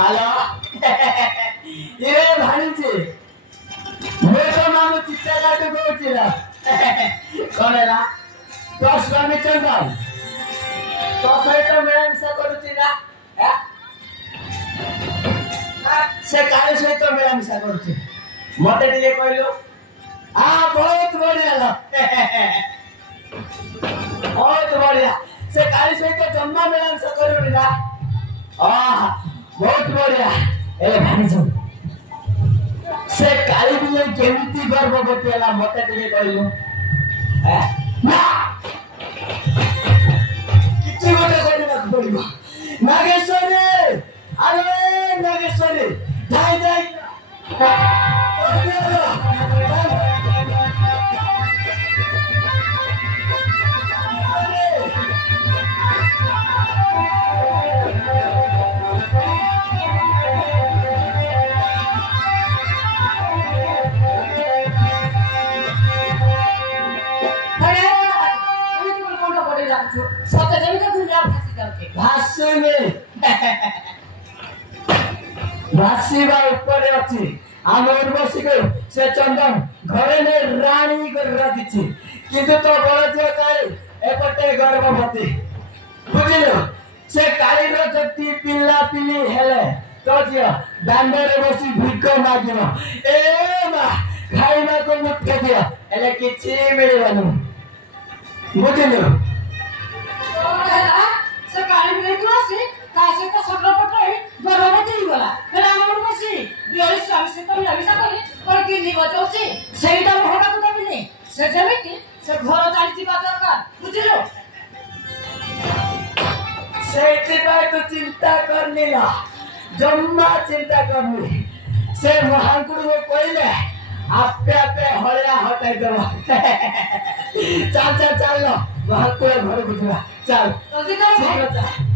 hello ये भाणीजी मैं तो मानो चिट्टा काटे कोचिला कौन है ना तो स्वामी चंदन तो सहित मिलामिशा करुचिला से काले सहित मिलामिशा करुछि मते टिके कहलो बहुत बढ़िया लो बहुत बढ़िया से काले सहित जन्म मिलामिशा करुनी ना बहुत बढ़िया ए भाणीजी से काली बिले केमिति गर्भवती हला मते टिके कहलो ना किछि गोटे करना पड़िबो नागेश्वरी अरे नागेश्वरी जाई जाई भासीबा ऊपर अछि आम उर्वशी को से चंदन घरे ने रानी कर रखिछि किंतु तो बड़जिया काली एपटे गर्भवती बुझिलो से काली रो जति पिल्ला पिली हेले तो जिया दांडरे बसी भिक मागिनो ए मा खाइना को मुठे दिया एले किछि मिलबनु बुझिलो से काली में तो आसे कासे का सटर पटर गर्भवती ही गला हेला हमर बसी बियाली स्वामी से तो मिलामिशा करे पर गिनी बजाउछि सेटा भोगा तो तबिनी से जेमिति से घर चालिछि बा दरकार बुझिलो सेठी बाय तो चिंता करनी ला जम्मा चिंता करनी से महांकुड़ को कोइले आपे आपे हळिया हटाई देबो चल चल चल लो महांकुड़ घर बुझला चल जल्दी कर